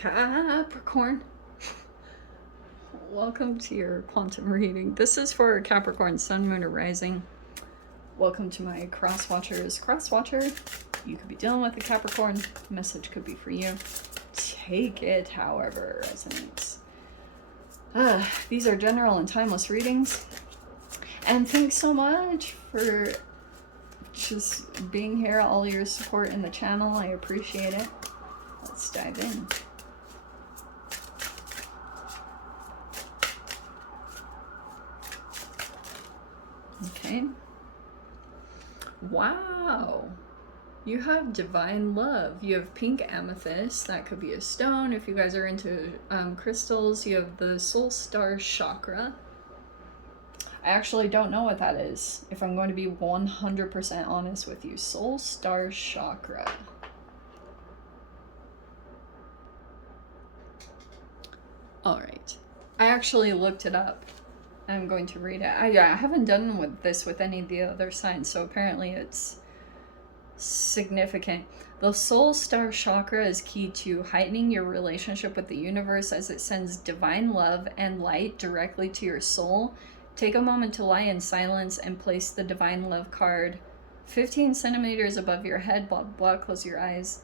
Capricorn. Welcome to your quantum reading. This is for Capricorn, Sun, Moon, or Rising. Welcome to my cross-watchers. Cross-watcher, you could be dealing with a Capricorn. Message could be for you. Take it however it resonates. These are general and timeless readings. And thanks so much for just being here, all your support in the channel. I appreciate it. Let's dive in. Okay. Wow. You have divine love. You have pink amethyst. That could be a stone. If you guys are into crystals, you have the soul star chakra. I actually don't know what that is, if I'm going to be 100% honest with you. Soul star chakra. Alright. I actually looked it up. I'm going to read it. I haven't done this with any of the other signs, so apparently it's significant. The soul star chakra is key to heightening your relationship with the universe as it sends divine love and light directly to your soul. Take a moment to lie in silence and place the divine love card 15 centimeters above your head. Blah, blah, close your eyes.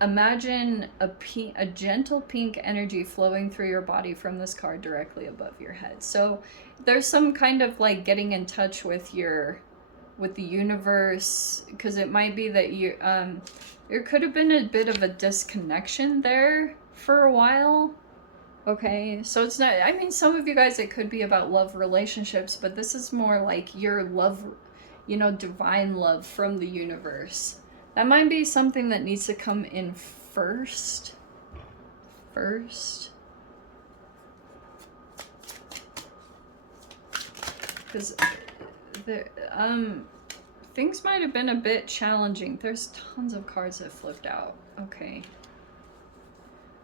Imagine a gentle pink energy flowing through your body from this card directly above your head. So there's some kind of like getting in touch with the universe, because it might be that you there could have been a bit of a disconnection there for a while. Okay, so it's not, I mean, some of you guys, it could be about love relationships, but this is more like your love, you know, divine love from the universe. That might be something that needs to come in first. Because things might have been a bit challenging. There's tons of cards that flipped out. Okay.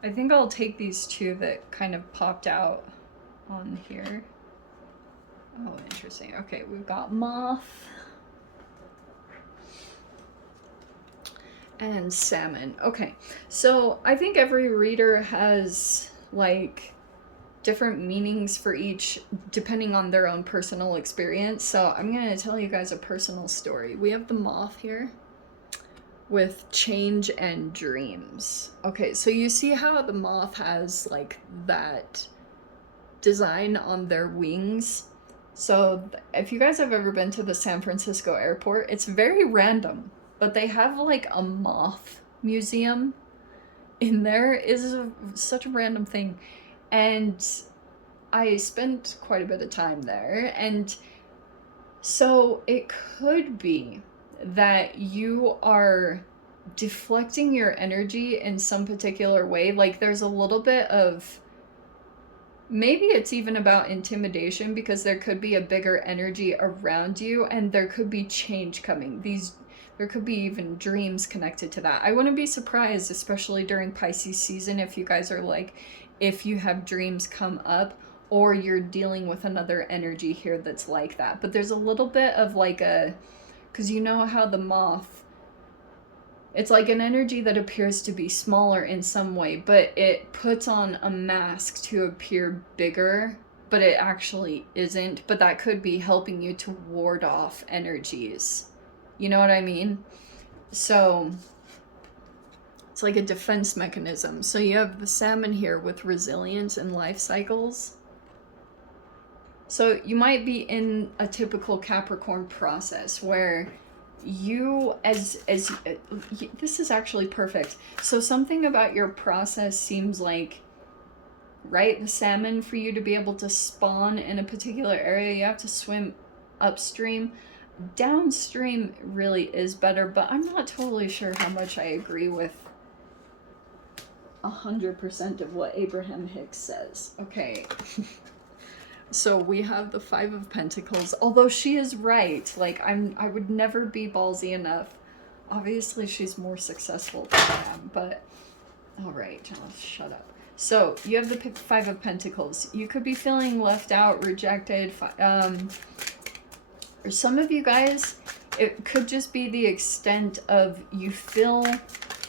I think I'll take these two that kind of popped out on here. Oh, interesting. Okay, we've got Moth and salmon. Okay, so I think every reader has like different meanings for each depending on their own personal experience. So I'm gonna tell you guys a personal story. We have the Moth here with change and dreams. Okay, so you see how the Moth has like that design on their wings? So if you guys have ever been to the San Francisco airport, it's very random, but they have like a moth museum in there. Is such a random thing. And I spent quite a bit of time there, and so it could be that you are deflecting your energy in some particular way. Like there's a little bit of, maybe it's even about intimidation, because there could be a bigger energy around you and there could be change coming. There could be even dreams connected to that. I wouldn't be surprised, especially during Pisces season, if you guys are like, if you have dreams come up or you're dealing with another energy here that's like that. But there's a little bit of like a, because you know how the Moth, it's like an energy that appears to be smaller in some way, but it puts on a mask to appear bigger, but it actually isn't. But that could be helping you to ward off energies. You know what I mean? So it's like a defense mechanism. So you have the salmon here with resilience and life cycles. So you might be in a typical Capricorn process where you, this is actually perfect. So something about your process seems like, right, the salmon, for you to be able to spawn in a particular area, you have to swim upstream. Downstream really is better, but I'm not totally sure how much I agree with 100% of what Abraham Hicks says. Okay. So we have the Five of Pentacles, although she is right. Like, I would never be ballsy enough. Obviously, she's more successful than I am, but all right, I'll shut up. So you have the Five of Pentacles. You could be feeling left out, rejected. Or some of you guys, it could just be the extent of you feel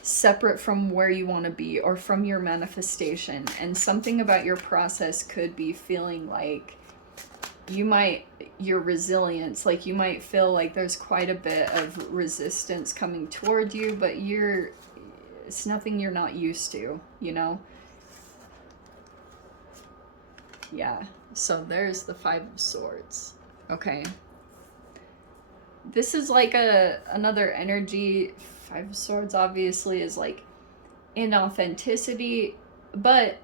separate from where you want to be or from your manifestation. And something about your process could be feeling like your resilience, like you might feel like there's quite a bit of resistance coming toward you, but it's nothing you're not used to, you know? Yeah, so there's the Five of Swords. Okay. This is like another energy. Five of Swords obviously is like inauthenticity, but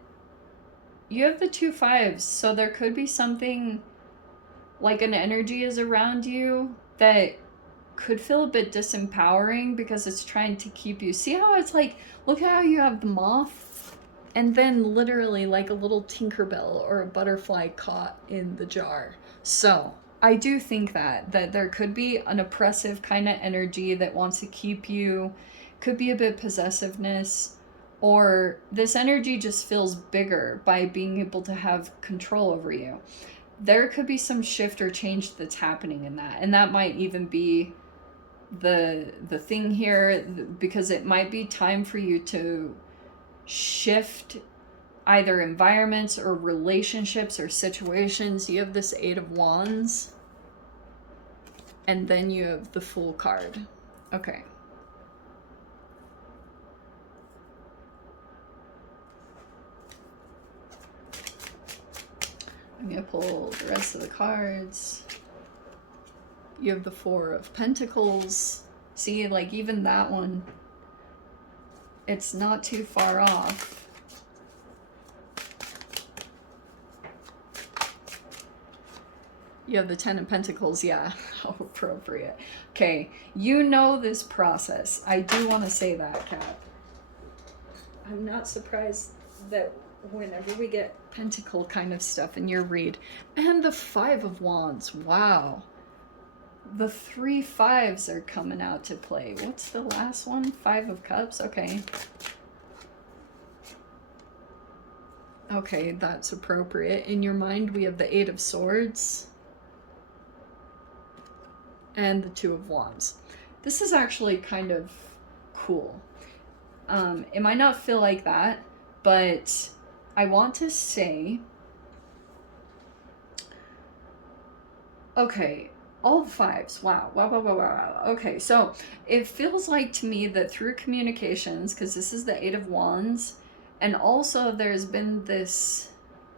you have the two fives, so there could be something like an energy is around you that could feel a bit disempowering because it's trying to keep you. See how it's like, look how you have the moth and then literally like a little Tinkerbell or a butterfly caught in the jar. So I do think that there could be an oppressive kind of energy that wants to keep you, could be a bit possessiveness, or this energy just feels bigger by being able to have control over you. There could be some shift or change that's happening in that, and that might even be the thing here, because it might be time for you to shift either environments or relationships or situations. You have this Eight of Wands, and then you have the Fool card. Okay. I'm gonna pull the rest of the cards. You have the Four of Pentacles. See, like even that one, it's not too far off. You have the Ten of Pentacles, yeah, how appropriate. Okay, you know this process. I do want to say that, Kat. I'm not surprised that whenever we get pentacle kind of stuff in your read. And the Five of Wands, wow. The 3 5s are coming out to play. What's the last one? 5 of Cups, okay. Okay, that's appropriate. In your mind, we have the 8 of Swords and the 2 of Wands. This is actually kind of cool. It might not feel like that, but I want to say, okay, all 5s, wow. Okay, so it feels like to me that through communications, because this is the 8 of Wands, and also there's been this,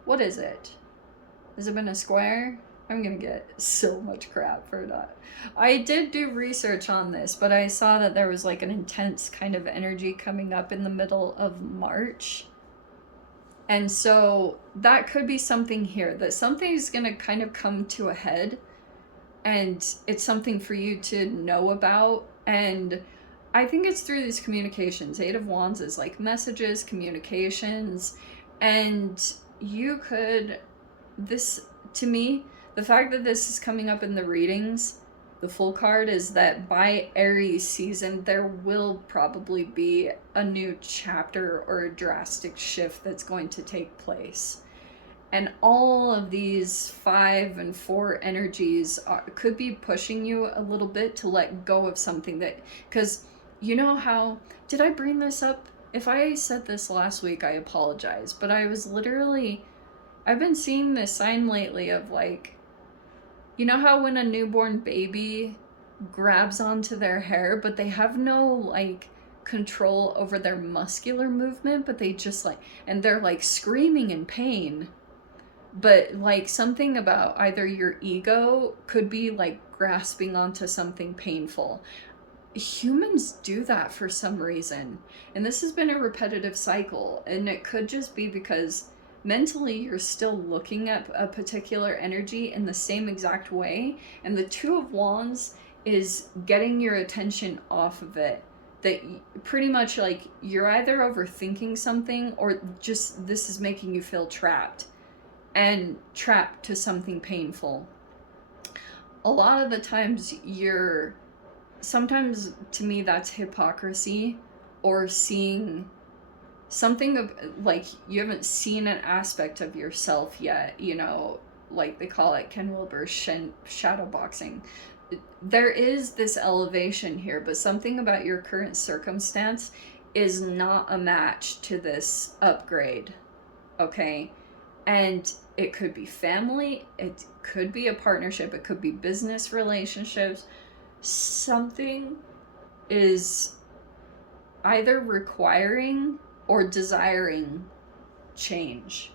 what is it? Has it been a square? I'm gonna get so much crap for that. I did do research on this, but I saw that there was like an intense kind of energy coming up in the middle of March. And so that could be something here, that something's gonna kind of come to a head, and it's something for you to know about. And I think it's through these communications. 8 of Wands is like messages, communications, and you could, this, to me, the fact that this is coming up in the readings, the Full card, is that by Aries season, there will probably be a new chapter or a drastic shift that's going to take place. And all of these 5 and 4 energies could be pushing you a little bit to let go of something that, because you know how, did I bring this up? If I said this last week, I apologize, but I was literally, I've been seeing this sign lately of like, you know how when a newborn baby grabs onto their hair, but they have no like control over their muscular movement, but they just like, and they're like screaming in pain, but like something about either your ego could be like grasping onto something painful. Humans do that for some reason, and this has been a repetitive cycle, and it could just be because mentally you're still looking at a particular energy in the same exact way, and the 2 of Wands is getting your attention off of it. That pretty much like you're either overthinking something, or just this is making you feel trapped, and trapped to something painful. A lot of the times sometimes to me that's hypocrisy, or seeing something of like you haven't seen an aspect of yourself yet, you know, like they call it Ken Wilber's shadow boxing. There is this elevation here, but something about your current circumstance is not a match to this upgrade, okay? And it could be family, it could be a partnership, it could be business relationships. Something is either requiring or desiring change.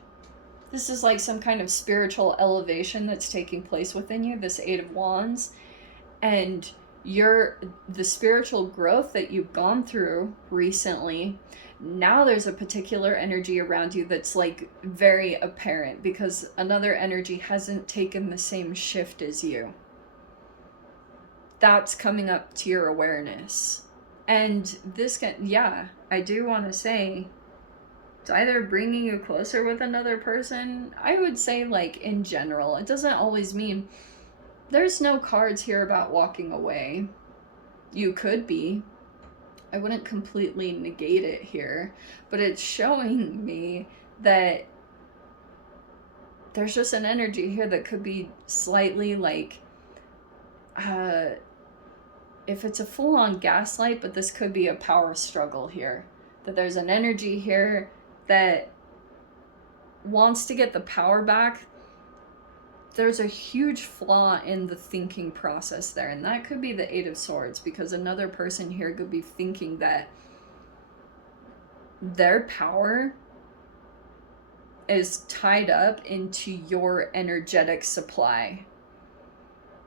This is like some kind of spiritual elevation that's taking place within you, this Eight of Wands. And the spiritual growth that you've gone through recently, now there's a particular energy around you that's like very apparent because another energy hasn't taken the same shift as you. That's coming up to your awareness. And this I do want to say, it's either bringing you closer with another person. I would say, like, in general, it doesn't always mean, there's no cards here about walking away. You could be. I wouldn't completely negate it here, but it's showing me that there's just an energy here that could be slightly like, if it's a full-on gaslight, but this could be a power struggle here. That there's an energy here that wants to get the power back. There's a huge flaw in the thinking process there, and that could be the Eight of Swords, because another person here could be thinking that their power is tied up into your energetic supply.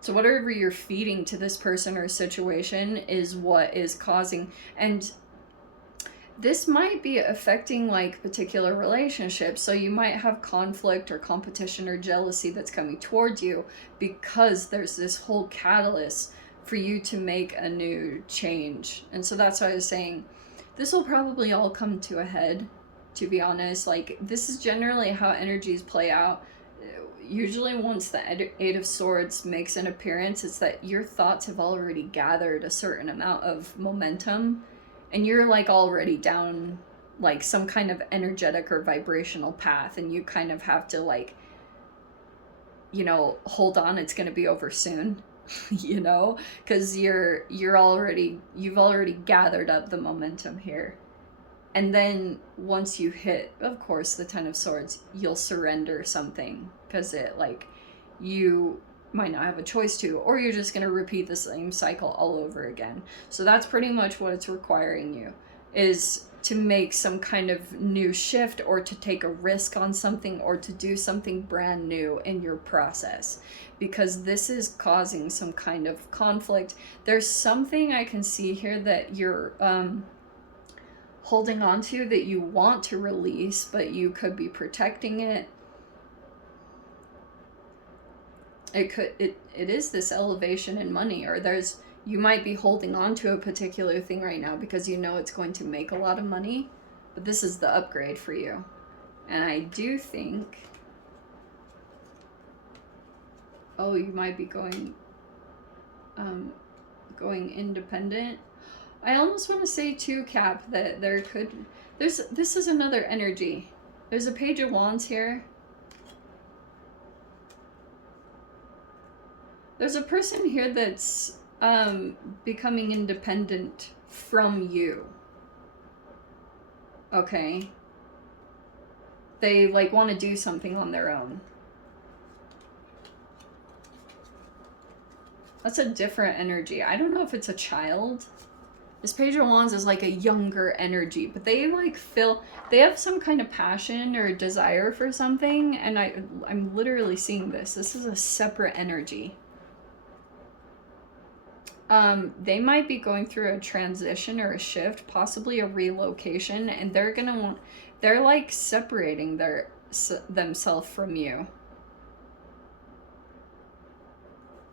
So whatever you're feeding to this person or situation is what is causing, and this might be affecting like particular relationships. So you might have conflict or competition or jealousy that's coming towards you because there's this whole catalyst for you to make a new change. And so that's why I was saying this will probably all come to a head, to be honest. Like, this is generally how energies play out. Usually once the Eight of Swords makes an appearance, it's that your thoughts have already gathered a certain amount of momentum, and you're like already down like some kind of energetic or vibrational path, and you kind of have to, like, you know, hold on, it's going to be over soon. You know, because you've already gathered up the momentum here. And then once you hit, of course, the Ten of Swords, you'll surrender something because it, like, you might not have a choice to, or you're just going to repeat the same cycle all over again. So that's pretty much what it's requiring you, is to make some kind of new shift, or to take a risk on something, or to do something brand new in your process, because this is causing some kind of conflict. There's something I can see here that you're holding on to that you want to release, but you could be protecting it. It is this elevation in money, or you might be holding on to a particular thing right now because you know it's going to make a lot of money, but this is the upgrade for you. And I do think, you might be going independent. I almost want to say too, Cap, that this is another energy. There's a Page of Wands here. There's a person here that's becoming independent from you. Okay? They, like, want to do something on their own. That's a different energy. I don't know if it's a child. This Page of Wands is like a younger energy, but they they have some kind of passion or desire for something, and I'm literally seeing this. This is a separate energy. They might be going through a transition or a shift, possibly a relocation, and they're like separating themselves from you.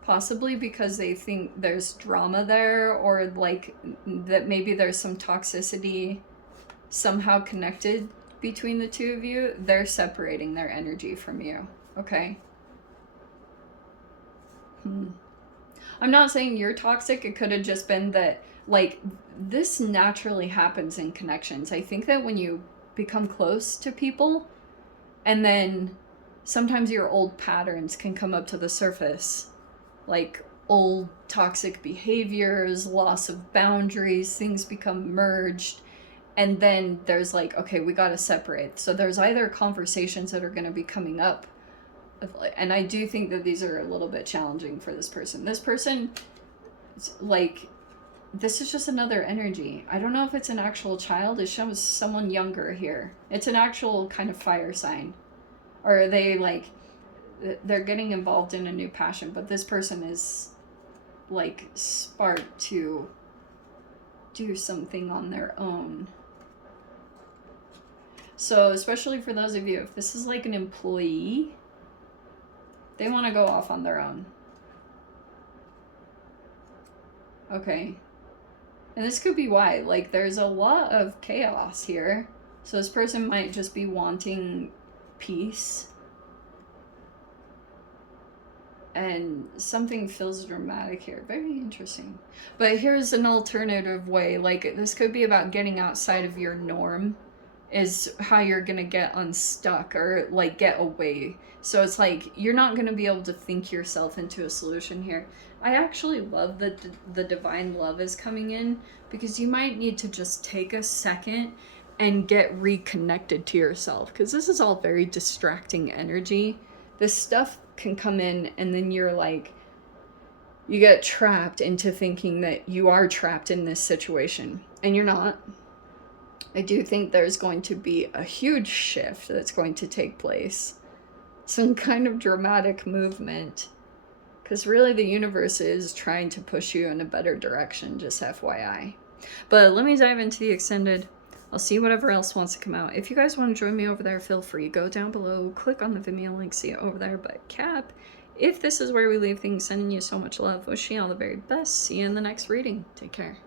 Possibly because they think there's drama there, or like that maybe there's some toxicity somehow connected between the two of you. They're separating their energy from you, okay? I'm not saying you're toxic. It could have just been that, like, this naturally happens in connections. I think that when you become close to people, and then sometimes your old patterns can come up to the surface, like old toxic behaviors, loss of boundaries, things become merged, And then there's like, okay, we got to separate. So there's either conversations that are going to be coming up, and I do think that these are a little bit challenging for this person. This person, like, this is just another energy. I don't know if it's an actual child. It shows someone younger here. It's an actual kind of fire sign. Or are they like, they're getting involved in a new passion, but this person is like sparked to do something on their own. So especially for those of you, if this is like an employee, they want to go off on their own. Okay. And this could be why. Like, there's a lot of chaos here. So this person might just be wanting peace. And something feels dramatic here. Very interesting. But here's an alternative way. Like, this could be about getting outside of your norm, is how you're gonna get unstuck or like get away. So it's like you're not gonna be able to think yourself into a solution here. I actually love that the divine love is coming in, because you might need to just take a second and get reconnected to yourself, because this is all very distracting energy. This stuff can come in and then you're like, you get trapped into thinking that you are trapped in this situation, and you're not. I do think there's going to be a huge shift that's going to take place. Some kind of dramatic movement. Because really the universe is trying to push you in a better direction, just FYI. But let me dive into the extended. I'll see whatever else wants to come out. If you guys want to join me over there, feel free. Go down below, click on the Vimeo link, see it over there. But Cap, if this is where we leave things, sending you so much love, wishing you all the very best. See you in the next reading. Take care.